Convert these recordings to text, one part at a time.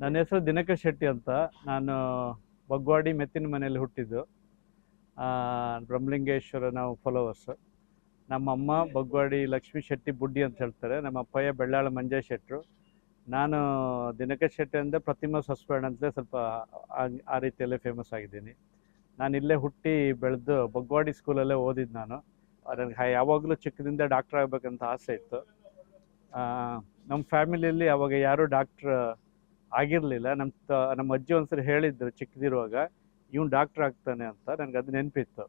ನನ್ನ ಹೆಸರು ದಿನಕರ್ ಶೆಟ್ಟಿ ಅಂತ. ನಾನು ಬಗ್ವಾಡಿ ಮೆತ್ತಿನ ಮನೆಯಲ್ಲಿ ಹುಟ್ಟಿದ್ದು. ಬ್ರಹ್ಮಲಿಂಗೇಶ್ವರ ನಾವು ಫಾಲೋವರ್ಸ್. ನಮ್ಮ ಅಮ್ಮ ಬಗ್ವಾಡಿ ಲಕ್ಷ್ಮೀ ಶೆಟ್ಟಿ ಬುಡ್ಡಿ ಅಂತ ಹೇಳ್ತಾರೆ. ನಮ್ಮ ಅಪ್ಪಯ್ಯ ಬೆಳ್ಳಾಳ ಮಂಜ ಶೆಟ್ಟರು. ನಾನು ದಿನಕರ್ ಶೆಟ್ಟಿ ಅಂದರೆ ಪ್ರತಿಮಾ ಸಸ್ಪರ್ಡ್ ಅಂತಲೇ ಸ್ವಲ್ಪ ಆ ರೀತಿಯಲ್ಲೇ ಫೇಮಸ್ ಆಗಿದ್ದೀನಿ. ನಾನು ಇಲ್ಲೇ ಹುಟ್ಟಿ ಬೆಳೆದು ಬಗ್ವಾಡಿ ಸ್ಕೂಲಲ್ಲೇ ಓದಿದ್ದು ನಾನು. ನನಗೆ ಯಾವಾಗಲೂ ಚಿಕ್ಕದಿಂದ ಡಾಕ್ಟರ್ ಆಗಬೇಕಂತ ಆಸೆ ಇತ್ತು. ನಮ್ಮ ಫ್ಯಾಮಿಲಿಯಲ್ಲಿ ಅವಾಗ ಯಾರೂ ಡಾಕ್ಟ್ರ್ ಆಗಿರಲಿಲ್ಲ. ನಮ್ಮ ಅಜ್ಜಿ ಒಂದ್ಸರಿ ಹೇಳಿದ್ರು ಚಿಕ್ಕದಿರುವಾಗ, ಇವನು ಡಾಕ್ಟ್ರ್ ಆಗ್ತಾನೆ ಅಂತ. ನನಗೆ ಅದು ನೆನಪಿತ್ತು.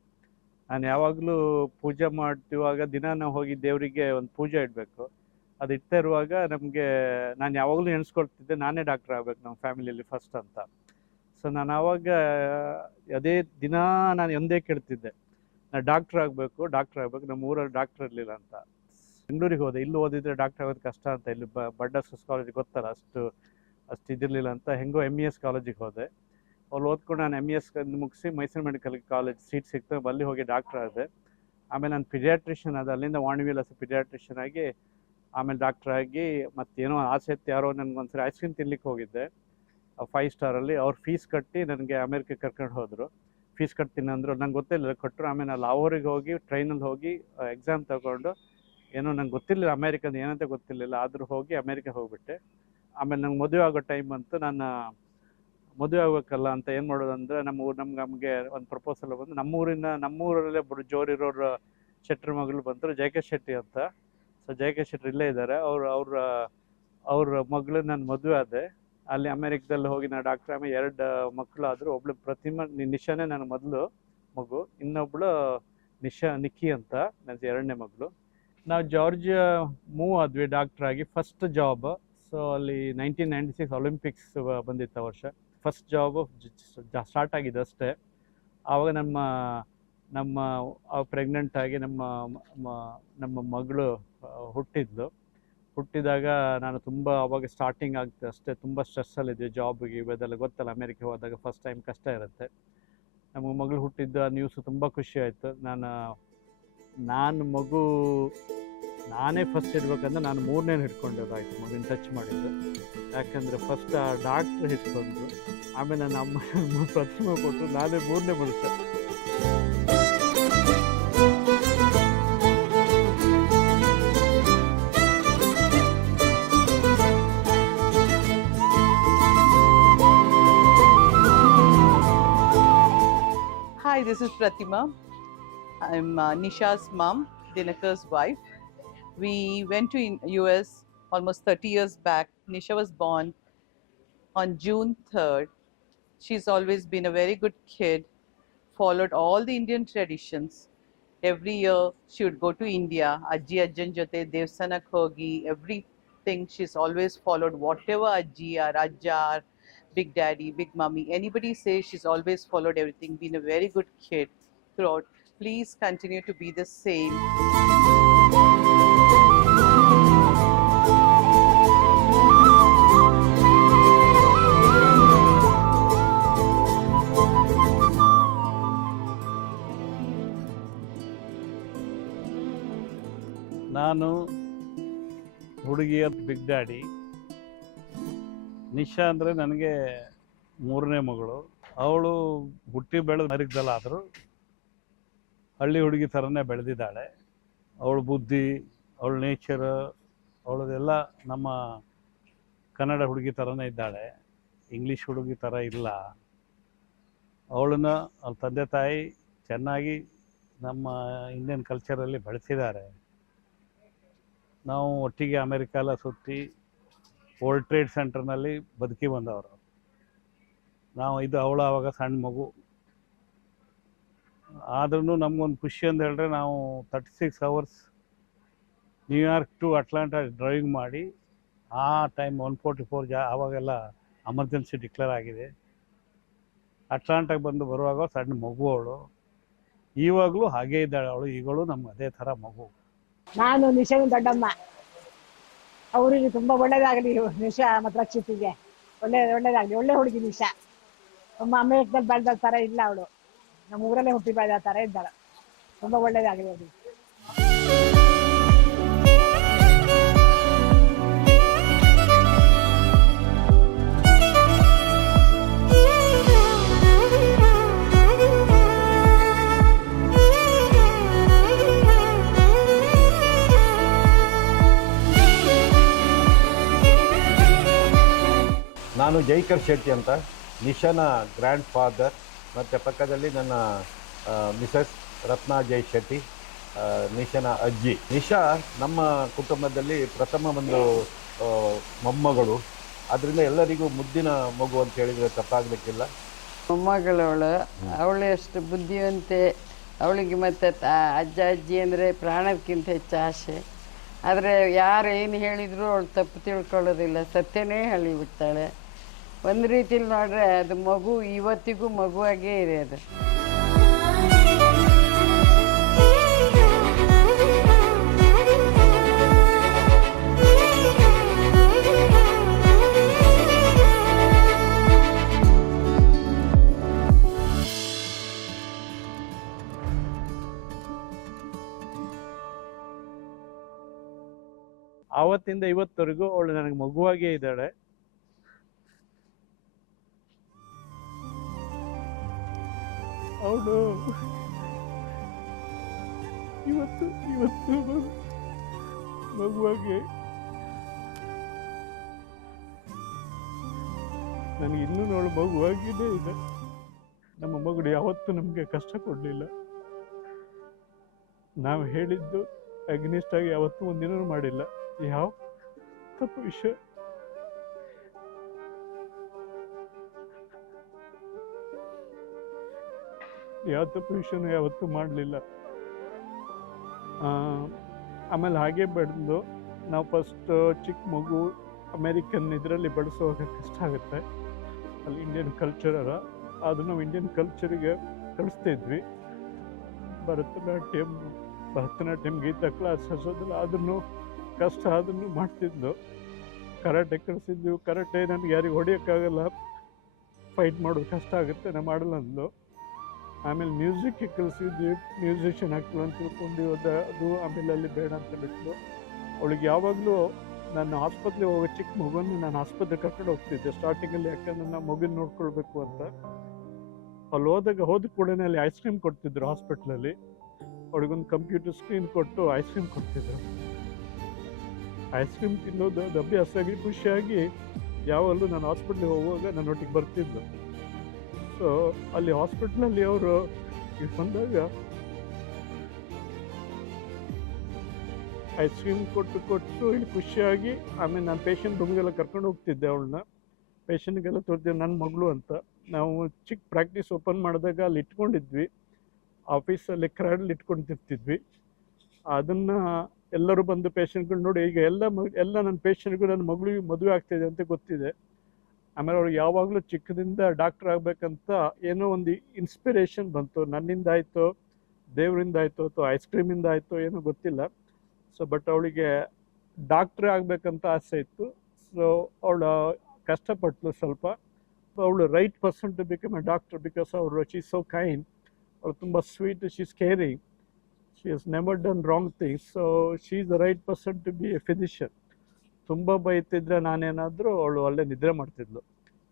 ನಾನು ಯಾವಾಗಲೂ ಪೂಜೆ ಮಾಡ್ತಿರುವಾಗ ದಿನ ನಾವು ಹೋಗಿ ದೇವರಿಗೆ ಒಂದು ಪೂಜೆ ಇಡಬೇಕು. ಅದು ಇಡ್ತಾ ಇರುವಾಗ ನಾನು ಯಾವಾಗಲೂ ನೆನೆಸ್ಕೊಳ್ತಿದ್ದೆ, ನಾನೇ ಡಾಕ್ಟ್ರ್ ಆಗಬೇಕು ನಮ್ಮ ಫ್ಯಾಮಿಲಿಯಲ್ಲಿ ಫಸ್ಟ್ ಅಂತ. ಸೊ ನಾನು ಆವಾಗ ಅದೇ ದಿನ ನಾನು ಒಂದೇ ಕೇಳ್ತಿದ್ದೆ, ನಾನು ಡಾಕ್ಟ್ರ್ ಆಗಬೇಕು. ನಮ್ಮ ಊರಲ್ಲಿ ಡಾಕ್ಟ್ರ್ ಇರಲಿಲ್ಲ ಅಂತ. ಬೆಂಗಳೂರಿಗೆ ಹೋದೆ. ಇಲ್ಲಿ ಓದಿದರೆ ಡಾಕ್ಟ್ರ್ ಆಗೋದು ಕಷ್ಟ ಅಂತ. ಇಲ್ಲಿ ಬಡ್ಡರ್ಸ್ ಕಾಲೇಜ್ ಗೊತ್ತಲ್ಲ, ಅಷ್ಟು ಇದಿರಲಿಲ್ಲ ಅಂತ. ಹೆಂಗೋ MES ಕಾಲೇಜಿಗೆ ಹೋದೆ. ಅಲ್ಲಿ ಓದ್ಕೊಂಡು ನಾನು MES ಮುಗಿಸಿ ಮೈಸೂರು ಮೆಡಿಕಲ್ ಕಾಲೇಜ್ ಸೀಟ್ ಸಿಕ್ತು. ಅಲ್ಲಿ ಹೋಗಿ ಡಾಕ್ಟ್ರ್ ಆದೆ. ಆಮೇಲೆ ನಾನು ಪಿಡಿಯಾಟ್ರಿಷಿಯನ್ ಆದ. ಅಲ್ಲಿಂದ ವಾಣಿವಿಲಾಸ ಪಿಡಿಯಾಟ್ರಿಷಿಯನ್ ಆಗಿ ಆಮೇಲೆ ಡಾಕ್ಟ್ರ್ ಆಗಿ ಮತ್ತೇನೋ ಆಸೆ ಇತ್ತು. ಯಾರೋ ನನಗೊಂದ್ಸರಿ ಐಸ್ ಕ್ರೀಮ್ ತಿನ್ಲಿಕ್ಕೆ ಹೋಗಿದ್ದೆ 5 ಸ್ಟಾರಲ್ಲಿ. ಅವ್ರು ಫೀಸ್ ಕಟ್ಟಿ ನನಗೆ ಅಮೇರಿಕಕ್ಕೆ ಕರ್ಕೊಂಡು ಹೋದರು. ಫೀಸ್ ಕಟ್ತೀನಿ ಅಂದರು. ನಂಗೆ ಗೊತ್ತಿಲ್ಲ, ಕೊಟ್ಟರು. ಆಮೇಲೆ ನಾನು ಲಾಹೋರಿಗೆ ಹೋಗಿ ಟ್ರೈನಲ್ಲಿ ಹೋಗಿ ಎಕ್ಸಾಮ್ ತಗೊಂಡು, ಏನೋ ನಂಗೆ ಗೊತ್ತಿರಲಿಲ್ಲ ಅಮೇರಿಕದ ಏನಂತ ಗೊತ್ತಿರಲಿಲ್ಲ, ಆದರೂ ಹೋಗಿ ಅಮೇರಿಕ ಹೋಗ್ಬಿಟ್ಟೆ. ಆಮೇಲೆ ನಂಗೆ ಮದುವೆ ಆಗೋ ಟೈಮ್ ಬಂತು. ನಾನು ಮದುವೆ ಆಗಬೇಕಲ್ಲ ಅಂತ ಏನು ಮಾಡೋದಂದರೆ, ನಮಗೆ ಒಂದು ಪ್ರಪೋಸಲ್ ಬಂದು ನಮ್ಮೂರಲ್ಲೇ ಜೋರಿರೋರು ಶೆಟ್ರ್ ಮಗಳು ಬಂದರು, ಜಯಕ ಶೆಟ್ಟಿ ಅಂತ. ಸೊ ಜಯಕ ಶೆಟ್ಟಿ ಇಲ್ಲೇ ಇದ್ದಾರೆ. ಅವ್ರ ಮಗಳು ನಾನು ಮದುವೆ ಆದೆ. ಅಲ್ಲಿ ಅಮೇರಿಕದಲ್ಲಿ ಹೋಗಿ ನಾನು ಡಾಕ್ಟ್ರ್. ಆಮೇಲೆ 2 ಮಕ್ಕಳಾದರು. ಒಬ್ಳು ಪ್ರತಿಮಾ ನಿಶಾನೇ ನನ್ನ ಮೊದಲು ಮಗು, ಇನ್ನೊಬ್ಳು ನಿಕ್ಕಿ ಅಂತ ನನ್ನ 2ನೇ ಮಗಳು. ನಾವು ಜಾರ್ಜಿಯಾ ಮೂವ್ ಆದ್ವಿ ಡಾಕ್ಟ್ರ್ ಆಗಿ. ಫಸ್ಟ್ ಜಾಬ್, ಸೊ ಅಲ್ಲಿ 1996 ಒಲಿಂಪಿಕ್ಸ್ ಬಂದಿತ್ತು ಆ ವರ್ಷ. ಫಸ್ಟ್ ಜಾಬು ಸ್ಟಾರ್ಟ್ ಆಗಿದೆ ಅಷ್ಟೇ. ಆವಾಗ ನಮ್ಮ ಪ್ರೆಗ್ನೆಂಟ್ ಆಗಿ ನಮ್ಮ ಮಗಳು ಹುಟ್ಟಿದಾಗ ನಾನು ತುಂಬ ಅವಾಗ ಸ್ಟಾರ್ಟಿಂಗ್ ಆಗ್ತದೆ ಅಷ್ಟೇ, ತುಂಬ ಸ್ಟ್ರೆಸ್ಸಲ್ಲಿದ್ವಿ. ಜಾಬ್ಗೆ ಇದೆಲ್ಲ ಗೊತ್ತಲ್ಲ, ಅಮೇರಿಕೆ ಹೋದಾಗ ಫಸ್ಟ್ ಟೈಮ್ ಕಷ್ಟ ಇರುತ್ತೆ. ನಮ್ಮ ಮಗಳು ಹುಟ್ಟಿದ್ದು ಆ ನ್ಯೂಸು ತುಂಬ ಖುಷಿ ಆಯಿತು. ನಾನೇ ಫಸ್ಟ್ ಇಡ್ಬೇಕಂದ್ರೆ ನಾನು 3ನೇ ಹಿಡ್ಕೊಂಡಿದ್ದಾಯ್ತು, ಮಗನ ಟಚ್ ಮಾಡಿದ್ದು. ಯಾಕಂದರೆ ಫಸ್ಟ್ ಆ ಡಾಕ್ಟ್ರ್ ಹಿಡ್ಕೊಂಡ್ರು, ಆಮೇಲೆ ನನ್ನ ಅಮ್ಮ ಪ್ರತಿಮೆ ಕೊಟ್ಟರು, ನಾನೇ 3ನೇ ಬರುತ್ತೆ. Hi, this is Pratima. I'm Nisha's mom, Dinakar's wife. We went to US almost 30 years back. Nisha was born on June 3rd. She's always been a very good kid, followed all the Indian traditions. Every year she would go to India, Ajji Ajjan jote Devsthanak hogi, everything she's always followed. Whatever Ajji or Ajja or Big Daddy, Big Mummy, anybody says, she's always followed everything. Been a very good kid throughout. Please continue to be the same. ನಾನು ಹುಡುಗಿಯ big daddy. Nisha ಅಂದರೆ ನನಗೆ 3ನೇ ಮಗಳು. ಅವಳು ಹುಟ್ಟಿ ಬೆಳೆದು ಅಮೆರಿಕದಲ್ಲಿ, ಆದರೂ ಹಳ್ಳಿ ಹುಡುಗಿ ಥರನೇ ಬೆಳೆದಿದ್ದಾಳೆ. ಅವಳ ಬುದ್ಧಿ, ಅವಳ ನೇಚರ್, ಅವಳದೆಲ್ಲ ನಮ್ಮ ಕನ್ನಡ ಹುಡುಗಿ ಥರನೇ ಇದ್ದಾಳೆ. ಇಂಗ್ಲೀಷ್ ಹುಡುಗಿ ಥರ ಇಲ್ಲ. ಅವಳನ್ನ ಅವ್ಳ ತಂದೆ ತಾಯಿ ಚೆನ್ನಾಗಿ ನಮ್ಮ ಇಂಡಿಯನ್ ಕಲ್ಚರಲ್ಲಿ ಬೆಳೆಸಿದ್ದಾರೆ. ನಾವು ಒಟ್ಟಿಗೆ ಅಮೇರಿಕಾಲ ಸುತ್ತಿ ವರ್ಲ್ಡ್ ಟ್ರೇಡ್ ಸೆಂಟರ್ನಲ್ಲಿ ಬದುಕಿ ಬಂದವರು ಅವಳು ಆವಾಗ ಸಣ್ಣ ಮಗು. ಆದ್ರೂ ನಮಗೊಂದು ಖುಷಿ ಅಂತ ಹೇಳಿದ್ರೆ, ನಾವು 36 hours New York to Atlanta driving ಮಾಡಿ, ಆ ಟೈಮ್ 144 ಆವಾಗೆಲ್ಲ ಎಮರ್ಜೆನ್ಸಿ ಡಿಕ್ಲೇರ್ ಆಗಿದೆ. ಅಟ್ಲಾಂಟಾಗೆ ಬರುವಾಗ ಸಣ್ಣ ಮಗು ಅವಳು. ಇವಾಗಲೂ ಹಾಗೇ ಇದ್ದಾಳೆ ಅವಳು. ಈಗಲೂ ನಮ್ಗೆ ಅದೇ ಥರ ಮಗು. ನಾನು ನಿಶಾನ ದೊಡ್ಡಮ್ಮ. ಅವರಿಗೆ ತುಂಬಾ ಒಳ್ಳೇದಾಗಲಿ. ನಿಶಾ ಮತ್ತು ರಕ್ಷಿತಿಗೆ ಒಳ್ಳೇದಾಗಲಿ. ಒಳ್ಳೆ ಹುಡುಗಿ ನಿಶಾ. ತುಂಬ ಅಮೇರಿಕದಲ್ಲಿ ಬೆಳೆದ ಥರ ಇಲ್ಲ ಅವಳು. ನಮ್ಮ ಊರಲ್ಲೇ ಹುಟ್ಟಿ ಬೆಳೆದ ಥರ ಇದ್ದಾಳೆ. ತುಂಬ ಒಳ್ಳೇದಾಗಲಿ ಅವರಿಗೆ. ನಾನು ಜೈಕರ್ ಶೆಟ್ಟಿ ಅಂತ, ನಿಶಾನ ಗ್ರ್ಯಾಂಡ್ ಫಾದರ್, ಮತ್ತು ಪಕ್ಕದಲ್ಲಿ ನನ್ನ ಮಿಸಸ್ ರತ್ನಾ ಜೈ ಶೆಟ್ಟಿ, ನಿಶಾನ ಅಜ್ಜಿ. ನಿಶಾ ನಮ್ಮ ಕುಟುಂಬದಲ್ಲಿ ಪ್ರಥಮ ಒಂದು ಮೊಮ್ಮಗಳು, ಆದ್ದರಿಂದ ಎಲ್ಲರಿಗೂ ಮುದ್ದಿನ ಮಗು ಅಂತ ಹೇಳಿದರೆ ತಪ್ಪಾಗಲಿಕ್ಕಿಲ್ಲ. ಮೊಮ್ಮಗಳವಳು, ಅವಳು ಎಷ್ಟು ಬುದ್ಧಿವಂತೆ. ಅವಳಿಗೆ ಮತ್ತು ಅಜ್ಜ ಅಜ್ಜಿ ಅಂದರೆ ಪ್ರಾಣಕ್ಕಿಂತ ಹೆಚ್ಚು ಆಸೆ. ಆದರೆ ಯಾರು ಏನು ಹೇಳಿದರೂ ಅವಳು ತಪ್ಪು ತಿಳ್ಕೊಳ್ಳೋದಿಲ್ಲ, ಸತ್ಯನೇ ಹೇಳಿಬಿಡ್ತಾಳೆ. ಒಂದು ರೀತಿಲಿ ನೋಡ್ರೆ ಅದು ಮಗು ಇವತ್ತಿಗೂ ಮಗುವಾಗೇ ಇದೆ ಅದು. ಆವತ್ತಿಂದ ಇವತ್ತವರೆಗೂ ಅವಳು ನನಗೆ ಮಗುವಾಗೇ ಇದ್ದಾಳೆ. ಅವಳು ಇವತ್ತು ಮಗುವಾಗೆ ನನಗೆ ಇನ್ನೂ ಅವಳು ಮಗುವಾಗಿದೆ ಇದೆ. ನಮ್ಮ ಮಗಳು ಯಾವತ್ತೂ ನಮಗೆ ಕಷ್ಟ ಕೊಡಲಿಲ್ಲ. ನಾವು ಹೇಳಿದ್ದು ಅಗ್ನಿಸ್ಟ್ ಆಗಿ ಯಾವತ್ತೂ ಒಂದಿನೂ ಮಾಡಿಲ್ಲ. ಯಾವ ತಪ್ಪು ವಿಷಯ ವಿಷಯನೂ ಯಾವತ್ತೂ ಮಾಡಲಿಲ್ಲ. ಆಮೇಲೆ ಹಾಗೆ ಬೆಳೆದು ನಾವು ಫಸ್ಟ್ ಚಿಕ್ಕ ಮಗು ಅಮೇರಿಕನ್ ಇದರಲ್ಲಿ ಬೆಳೆಸುವಾಗ ಕಷ್ಟ ಆಗುತ್ತೆ. ಅಲ್ಲಿ ಇಂಡಿಯನ್ ಕಲ್ಚರ್ ಅಲ್ಲ, ಅದು ನಾವು ಇಂಡಿಯನ್ ಕಲ್ಚರಿಗೆ ಕಳಿಸ್ತಾ ಇದ್ವಿ. ಭರತನಾಟ್ಯಂ ಗೀತಾ ಕ್ಲಾಸ್ ಹಸೋದಿಲ್ಲ, ಅದನ್ನು ಕಷ್ಟ ಅದನ್ನು ಮಾಡ್ತಿದ್ಲು. ಕರಾಟೆ ಕಳಿಸಿದ್ವಿ. ಕರಾಟೆ ನನಗೆ ಯಾರಿಗೆ ಹೊಡೆಯೋಕ್ಕಾಗಲ್ಲ, ಫೈಟ್ ಮಾಡೋದು ಕಷ್ಟ ಆಗುತ್ತೆ, ನಾನು ಮಾಡಲ್ಲ ಅಂದ್ಲು. ಆಮೇಲೆ ಮ್ಯೂಸಿಕ್ಗೆ ಕಳಿಸಿದ್ವಿ, ಮ್ಯೂಸಿಷಿಯನ್ ಆಗ್ತೀವಿ ಅಂತ ತಿಳ್ಕೊಂಡು ಅದು ಆಮೇಲೆ ಅಲ್ಲಿ ಬೇಡ ಅಂತ ಬಿಟ್ಟು. ಅವಳಿಗೆ ಯಾವಾಗಲೂ ನನ್ನ ಆಸ್ಪತ್ರೆಗೆ ಹೋಗೋ ಚಿಕ್ಕ ಮಗುವನ್ನು ನಾನು ಆಸ್ಪತ್ರೆಗೆ ಕರ್ಕೊಂಡು ಹೋಗ್ತಿದ್ದೆ ಸ್ಟಾರ್ಟಿಂಗಲ್ಲಿ, ಯಾಕಂದ್ರೆ ನಾನು ಮಗುನ ನೋಡ್ಕೊಳ್ಬೇಕು ಅಂತ. ಅಲ್ಲಿ ಹೋದ ಕೂಡಲೇ ಅಲ್ಲಿ ಐಸ್ ಕ್ರೀಮ್ ಕೊಡ್ತಿದ್ರು ಹಾಸ್ಪಿಟ್ಲಲ್ಲಿ. ಅವಳಿಗೊಂದು ಕಂಪ್ಯೂಟರ್ ಸ್ಕ್ರೀನ್ ಕೊಟ್ಟು ಐಸ್ ಕ್ರೀಮ್ ಕೊಡ್ತಿದ್ರು. ಐಸ್ ಕ್ರೀಮ್ ತಿನ್ನೋದು ಅದು ಅಭ್ಯಾಸ ಆಗಿ ಖುಷಿಯಾಗಿ ಯಾವಾಗಲೂ ನಾನು ಹಾಸ್ಪಿಟ್ಲಿಗೆ ಹೋಗುವಾಗ ನನ್ನೊಟ್ಟಿಗೆ ಬರ್ತಿದ್ಲು. ಸೊ ಅಲ್ಲಿ ಹಾಸ್ಪಿಟ್ಲಲ್ಲಿ ಅವರು ಬಂದಾಗ ಐಸ್ ಕ್ರೀಮ್ ಕೊಟ್ಟು ಇಲ್ಲಿ ಖುಷಿಯಾಗಿ, ಆಮೇಲೆ ನಾನು ಪೇಷಂಟ್ ರೂಮ್ಗೆಲ್ಲ ಕರ್ಕೊಂಡು ಹೋಗ್ತಿದ್ದೆ ಅವಳನ್ನ. ಪೇಷಂಟ್ಗೆಲ್ಲ ತೋರ್ತಿದ್ದೆ ನನ್ನ ಮಗಳು ಅಂತ. ನಾವು ಚಿಕ್ಕ ಪ್ರಾಕ್ಟೀಸ್ ಓಪನ್ ಮಾಡಿದಾಗ ಅಲ್ಲಿ ಇಟ್ಕೊಂಡಿದ್ವಿ, ಆಫೀಸಲ್ಲಿ ಕ್ರಾಡಲ್ಲಿ ಇಟ್ಕೊಂಡಿರ್ತಿದ್ವಿ. ಅದನ್ನು ಎಲ್ಲರೂ ಬಂದು ಪೇಷಂಟ್ಗಳು ನೋಡಿ, ಈಗ ಎಲ್ಲ ನನ್ನ ಪೇಷಂಟ್ಗಳು ನನ್ನ ಮಗಳಿಗೆ ಮದುವೆ ಆಗ್ತಾಯಿದೆ ಅಂತ ಗೊತ್ತಿದೆ. ಆಮೇಲೆ ಅವ್ರಿಗೆ ಯಾವಾಗಲೂ ಚಿಕ್ಕದಿಂದ ಡಾಕ್ಟರ್ ಆಗಬೇಕಂತ ಏನೋ ಒಂದು ಇನ್ಸ್ಪಿರೇಷನ್ ಬಂತು. ನನ್ನಿಂದ ಆಯಿತು, ದೇವರಿಂದ ಆಯಿತು, ಅಥವಾ ಐಸ್ ಕ್ರೀಮಿಂದ ಆಯಿತು, ಏನೋ ಗೊತ್ತಿಲ್ಲ. ಸೊ ಬಟ್ ಅವಳಿಗೆ ಡಾಕ್ಟ್ರೇ ಆಗಬೇಕಂತ ಆಸೆ ಇತ್ತು. ಸೊ ಅವಳು ಕಷ್ಟಪಟ್ಟಳು ಸ್ವಲ್ಪ. ಅವಳು right person to become a doctor, because ಅವರು ಶಿ ಈಸ್ ಸೋ ಕೈಂಡ್. ಅವಳು ತುಂಬ sweet, she is caring, she has never done wrong things. So she is the right person to be a physician. ತುಂಬ ಬೈತಿದ್ರೆ ನಾನೇನಾದರೂ ಅವಳು ಅಲ್ಲೇ ನಿದ್ರೆ ಮಾಡ್ತಿದ್ಲು.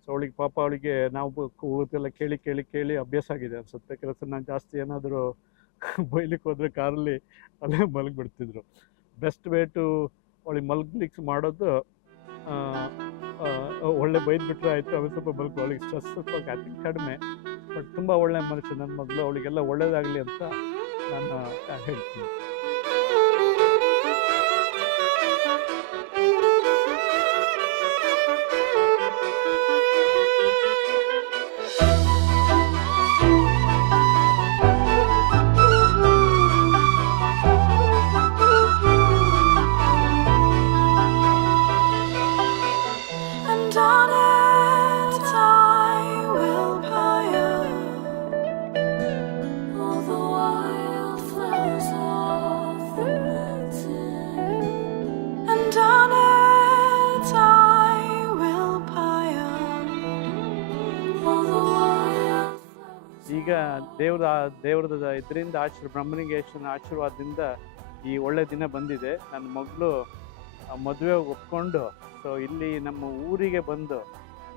So ಅವಳಿಗೆ ಪಾಪ, ಅವಳಿಗೆ ನಾವು ಕೂದೆಲ್ಲ ಕೇಳಿ ಅಭ್ಯಾಸ ಆಗಿದೆ ಅನಿಸುತ್ತೆ. ಕೆಲಸ ನಾನು ಜಾಸ್ತಿ ಏನಾದರೂ ಬೈಲಿಕ್ಕೆ ಹೋದರೆ ಕಾರಲ್ಲಿ ಅಲ್ಲೇ ಮಲಗಿಬಿಡ್ತಿದ್ರು. ಬೆಸ್ಟ್ ವೇ ಟು ಅವಳಿಗೆ ಮಲಗ್ಲಿಕ್ಕೆ ಮಾಡೋದು ಒಳ್ಳೆ ಬೈದ್ಬಿಟ್ರೆ ಆಯಿತು, ಆಮೇಲೆ ಸ್ವಲ್ಪ ಮಲ್ಕೊ. ಅವಳಿಗೆ ಸ್ಟ್ರೆಸ್ ಸ್ವಲ್ಪ ಕಡಿಮೆ, ಬಟ್ ತುಂಬ ಒಳ್ಳೆ ಮನುಷ್ಯ ನನ್ನ ಮಗಳು. ಅವಳಿಗೆಲ್ಲ ಒಳ್ಳೇದಾಗಲಿ ಅಂತ ನಾನು ಹೇಳ್ತೀನಿ. ಈಗ ದೇವ್ರದ ಇದರಿಂದ ಬ್ರಹ್ಮಲಿಂಗೇಶ್ವರನ ಆಶೀರ್ವಾದದಿಂದ ಈ ಒಳ್ಳೆ ದಿನ ಬಂದಿದೆ. ನನ್ನ ಮಗಳು ಮದುವೆ ಒಪ್ಕೊಂಡು, ಸೊ ಇಲ್ಲಿ ನಮ್ಮ ಊರಿಗೆ ಬಂದು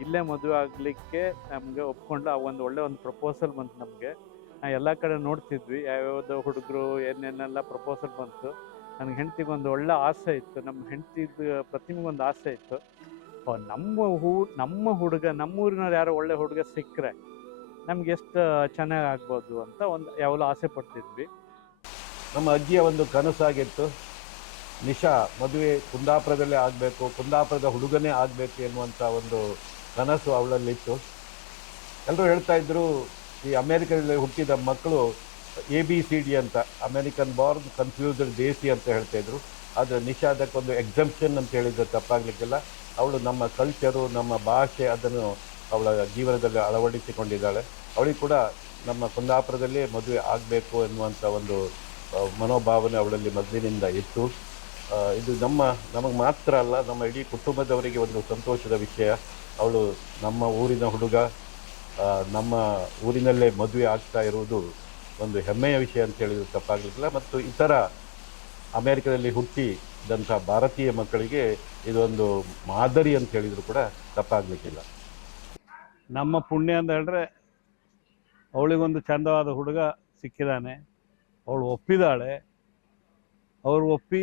ಇಲ್ಲೇ ಮದುವೆ ಆಗಲಿಕ್ಕೆ ನಮಗೆ ಒಪ್ಕೊಂಡು, ಆ ಒಳ್ಳೆ ಪ್ರಪೋಸಲ್ ಬಂತು ನಮಗೆ. ನಾವು ಎಲ್ಲ ಕಡೆ ನೋಡ್ತಿದ್ವಿ, ಯಾವ್ಯಾವುದೋ ಹುಡುಗರು ಏನೇನೆಲ್ಲ ಪ್ರಪೋಸಲ್ ಬಂತು. ನನಗೆ ಹೆಂಡ್ತಿಗೆ ಒಂದು ಒಳ್ಳೆ ಆಸೆ ಇತ್ತು, ನಮ್ಮ ಹೆಂಡ್ತಿದ್ದು ಪ್ರತಿಮೆಗೊಂದು ಆಸೆ ಇತ್ತು. ನಮ್ಮ ಹುಡುಗ ನಮ್ಮೂರಿನವ್ರು ಯಾರೋ ಒಳ್ಳೆ ಹುಡುಗ ಸಿಕ್ಕರೆ ನಮ್ಗೆ ಎಷ್ಟು ಚೆನ್ನಾಗಿ ಆಗ್ಬೋದು ಅಂತ ಯಾವಾಗಲೂ ಆಸೆ ಪಡ್ತಿದ್ವಿ. ನಮ್ಮ ಅಜ್ಜಿಯ ಒಂದು ಕನಸಾಗಿತ್ತು, ನಿಶಾ ಮದುವೆ ಕುಂದಾಪುರದಲ್ಲೇ ಆಗಬೇಕು, ಕುಂದಾಪುರದ ಹುಡುಗನೇ ಆಗಬೇಕು ಎನ್ನುವಂಥ ಒಂದು ಕನಸು ಅವಳಲ್ಲಿತ್ತು. ಎಲ್ಲರೂ ಹೇಳ್ತಾ ಇದ್ರು, ಈ ಅಮೇರಿಕದಲ್ಲಿ ಹುಟ್ಟಿದ ಮಕ್ಕಳು ABCD ಅಂತ, ಅಮೇರಿಕನ್ ಬಾರ್ನ್ ಕನ್ಫ್ಯೂಸ್ಡ್ ದೇಸಿ ಅಂತ ಹೇಳ್ತಾ ಇದ್ರು. ಆದರೆ ನಿಶಾ ಅದಕ್ಕೊಂದು ಎಕ್ಸಂಪ್ಷನ್ ಅಂತ ಹೇಳಿದ್ರೆ ತಪ್ಪಾಗಲಿಕ್ಕಿಲ್ಲ. ಅವಳು ನಮ್ಮ ಕಲ್ಚರು, ನಮ್ಮ ಭಾಷೆ ಅದನ್ನು ಅವಳ ಜೀವನದಲ್ಲಿ ಅಳವಡಿಸಿಕೊಂಡಿದ್ದಾಳೆ. ಅವಳಿಗೆ ಕೂಡ ನಮ್ಮ ಕುಂದಾಪುರದಲ್ಲೇ ಮದುವೆ ಆಗಬೇಕು ಎನ್ನುವಂಥ ಒಂದು ಮನೋಭಾವನೆ ಅವಳಲ್ಲಿ ಮೊದಲಿನಿಂದ ಇತ್ತು. ಇದು ನಮಗೆ ಮಾತ್ರ ಅಲ್ಲ, ನಮ್ಮ ಇಡೀ ಕುಟುಂಬದವರಿಗೆ ಒಂದು ಸಂತೋಷದ ವಿಷಯ. ಅವಳು ನಮ್ಮ ಊರಿನ ಹುಡುಗ ನಮ್ಮ ಊರಿನಲ್ಲೇ ಮದುವೆ ಆಗ್ತಾ ಇರುವುದು ಒಂದು ಹೆಮ್ಮೆಯ ವಿಷಯ ಅಂತ ಹೇಳಿದ್ರು ತಪ್ಪಾಗಲಿಕ್ಕಿಲ್ಲ. ಮತ್ತು ಇತರ ಅಮೇರಿಕದಲ್ಲಿ ಹುಟ್ಟಿದಂಥ ಭಾರತೀಯ ಮಕ್ಕಳಿಗೆ ಇದೊಂದು ಮಾದರಿ ಅಂತ ಹೇಳಿದ್ರು ಕೂಡ ತಪ್ಪಾಗಲಿಕ್ಕಿಲ್ಲ. ನಮ್ಮ ಪುಣ್ಯ ಅಂತ ಹೇಳಿದ್ರೆ ಅವಳಿಗೊಂದು ಚಂದವಾದ ಹುಡುಗ ಸಿಕ್ಕಿದ್ದಾನೆ, ಅವಳು ಒಪ್ಪಿದ್ದಾಳೆ. ಅವರು ಒಪ್ಪಿ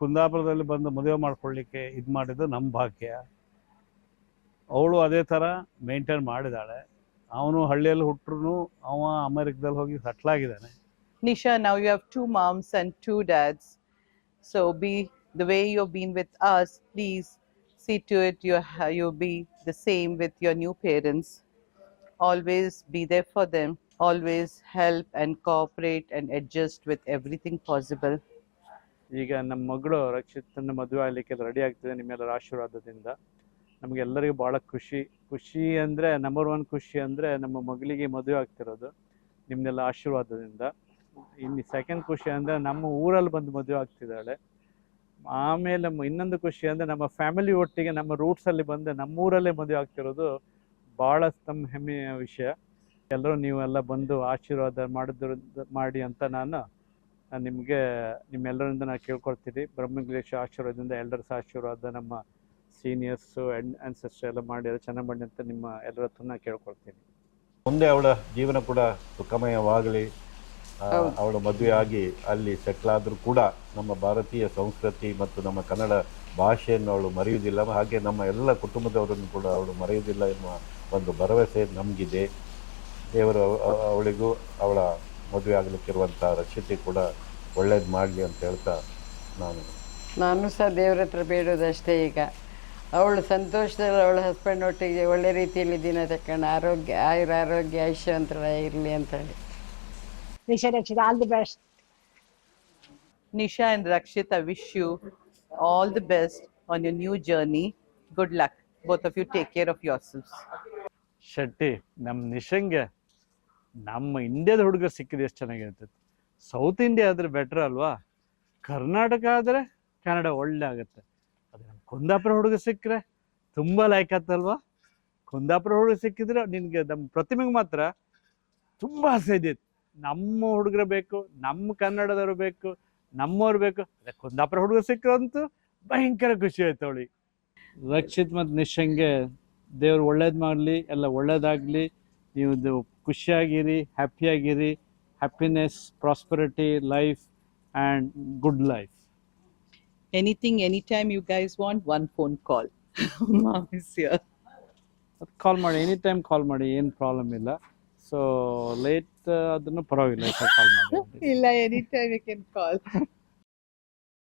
ಕುಂದಾಪುರದಲ್ಲಿ ಬಂದು ಮದುವೆ ಮಾಡ್ಕೊಳ್ಳಿಕ್ಕೆ ಇದು ಮಾಡಿದ್ದು ನಮ್ಮ ಭಾಗ್ಯ. ಅವಳು ಅದೇ ಥರ ಮೇಂಟೈನ್ ಮಾಡಿದ್ದಾಳೆ. ಅವನು ಹಳ್ಳಿಯಲ್ಲಿ ಹುಟ್ಟರು ಅವ ಅಮೇರಿಕದಲ್ಲಿ ಹೋಗಿ ಸೆಟ್ಲಾಗಿದ್ದಾನೆ. Nisha, now you have 2 moms and 2 dads. So the way you've been with us, please see to it you'll be the same with your new parents. Always be there for them. Always help and cooperate and adjust with everything possible. ಈಗ ನಮ್ಮ ಮಗಳು ರಕ್ಷಿತನ ಮದುವೆ ಆಗಲಿಕ್ಕೆ ready ಆಗ್ತಿದೆ ನಿಮ್ಮೆಲ್ಲರ ಆಶೀರ್ವಾದದಿಂದ. ನಮಗೆಲ್ಲರಿಗೂ ಭಾಳ ಖುಷಿ ಅಂದರೆ ನಂಬರ್ 1 ಖುಷಿ ಅಂದರೆ ನಮ್ಮ ಮಗಳಿಗೆ ಮದುವೆ ಆಗ್ತಿರೋದು ನಿಮ್ಮನ್ನೆಲ್ಲ ಆಶೀರ್ವಾದದಿಂದ. ಇನ್ನು ಸೆಕೆಂಡ್ ಖುಷಿ ಅಂದರೆ ನಮ್ಮ ಊರಲ್ಲಿ ಬಂದು ಮದುವೆ ಆಗ್ತಿದ್ದಾಳೆ. ಆಮೇಲೆ ಇನ್ನೊಂದು ಖುಷಿ ಅಂದರೆ ನಮ್ಮ ಫ್ಯಾಮಿಲಿ ಒಟ್ಟಿಗೆ ನಮ್ಮ ರೂಟ್ಸಲ್ಲಿ ಬಂದು ನಮ್ಮೂರಲ್ಲೇ ಮದುವೆ ಆಗ್ತಿರೋದು ಭಾಳ ನಮ್ಮ ಹೆಮ್ಮೆಯ ವಿಷಯ. ಎಲ್ಲರೂ ನೀವೆಲ್ಲ ಬಂದು ಆಶೀರ್ವಾದ ಮಾಡಿ ಅಂತ ನಾನು ನಿಮಗೆ ನಿಮ್ಮೆಲ್ಲರಿಂದ ನಾನು ಕೇಳ್ಕೊಳ್ತೀನಿ. ಬ್ರಹ್ಮಗಿರೀಶ ಆಶೀರ್ವಾದದಿಂದ ಎಲ್ಲರ ಆಶೀರ್ವಾದ, ನಮ್ಮ ಸೀನಿಯರ್ಸು ಆನ್ಸೆಸ್ಟರ್ ಎಲ್ಲ ಮಾಡಿ ಅದು ಚೆನ್ನಾಗಿ ಮಾಡಿ ಅಂತ ನಿಮ್ಮ ಎಲ್ಲರ ಹತ್ರ ನಾನು ಕೇಳ್ಕೊಳ್ತೀನಿ. ಮುಂದೆ ಅವಳ ಜೀವನ ಕೂಡ ಸುಖಮಯವಾಗಲಿ. ಅವಳು ಮದುವೆ ಆಗಿ ಅಲ್ಲಿ ಸೆಟ್ಲ್ ಆದರೂ ಕೂಡ ನಮ್ಮ ಭಾರತೀಯ ಸಂಸ್ಕೃತಿ ಮತ್ತು ನಮ್ಮ ಕನ್ನಡ ಭಾಷೆಯನ್ನು ಅವಳು ಮರೆಯುವುದಿಲ್ಲ. ಹಾಗೆ ನಮ್ಮ ಎಲ್ಲ ಕುಟುಂಬದವರನ್ನು ಕೂಡ ಅವಳು ಮರೆಯುವುದಿಲ್ಲ ಎನ್ನುವ ಒಂದು ಭರವಸೆ ನಮಗಿದೆ. ದೇವರು ಅವಳಿಗೂ ಅವಳ ಮದುವೆ ಆಗಲಿಕ್ಕಿರುವಂಥ ರಕ್ಷತೆ ಕೂಡ ಒಳ್ಳೇದು ಮಾಡಲಿ ಅಂತ ಹೇಳ್ತಾ ನಾನು ಸಹ ದೇವ್ರ ಹತ್ರ ಬೇಡೋದಷ್ಟೇ. ಈಗ ಅವಳು ಸಂತೋಷದಲ್ಲಿ ಅವಳ ಹಸ್ಬೆಂಡ್ ಒಟ್ಟಿಗೆ ಒಳ್ಳೆ ರೀತಿಯಲ್ಲಿ ದಿನ ತಕೊಂಡು ಆರೋಗ್ಯ ಐಶ್ವರ್ಯವಂತರಾಗಿರಲಿ ಅಂತ ಹೇಳಿ. Nisha, Rakshita, all the best. Nisha and Rakshit, I wish you all the best on your new journey. Good luck. Both of you take care of yourselves. Shetty, ನಮ್ಮ ನಿಶಂಗೆ ನಮ್ಮ ಇಂಡಿಯಾದ ಹುಡುಗ ಸಿಕ್ಕಿದೆ ಎಷ್ಟು ಚೆನ್ನಾಗಿರ್ತೈತೆ. ಸೌತ್ ಇಂಡಿಯಾ ಆದರೆ ಬೆಟ್ರ್ ಅಲ್ವಾ? ಕರ್ನಾಟಕ ಆದರೆ ಕನ್ನಡ ಒಳ್ಳೆ ಆಗುತ್ತೆ. ಅದು ನಮ್ಮ ಕುಂದಾಪುರ ಹುಡುಗ ಸಿಕ್ಕರೆ ತುಂಬ ಲೈಕ್ ಆತಲ್ವಾ? ಕುಂದಾಪುರ ಹುಡುಗ ಸಿಕ್ಕಿದ್ರೆ ನಿನಗೆ ನಮ್ಮ ಪ್ರತಿಮೆಗೆ ಮಾತ್ರ ತುಂಬ ಆಸೆ ಇದೈತೆ. ನಮ್ಮ ಹುಡುಗರು ಬೇಕು, ನಮ್ಮ ಕನ್ನಡದವ್ರು ಬೇಕು, ನಮ್ಮವ್ರು ಬೇಕು. ಅದೇ ಕುಂದಾಪುರ ಹುಡುಗ ಸಿಕ್ಕರಂತೂ ಭಯಂಕರ ಖುಷಿ ಆಯ್ತು ಅವಳಿಗೆ. ರಕ್ಷಿತ್ ಮತ್ತು ನಿಶಂಗೆ ದೇವ್ರು ಒಳ್ಳೇದು ಮಾಡಲಿ, ಎಲ್ಲ ಒಳ್ಳೇದಾಗಲಿ. ನೀವು ಖುಷಿಯಾಗಿರಿ, ಹ್ಯಾಪಿಯಾಗಿರಿ. Happiness, prosperity, life and good life. Anything, anytime you guys want, one phone call. Mom is here. ಕಾಲ್ ಮಾಡಿ, ಎನಿ ಟೈಮ್ ಕಾಲ್ ಮಾಡಿ, ಏನು ಪ್ರಾಬ್ಲಮ್ ಇಲ್ಲ. ಸೊ ಲೇಟ್ ಅದನ್ನು ಪರವಾಗಿಲ್ಲ, ಕಾಲ್ ಮಾಡಿ. ಇಲ್ಲ, anytime you can call.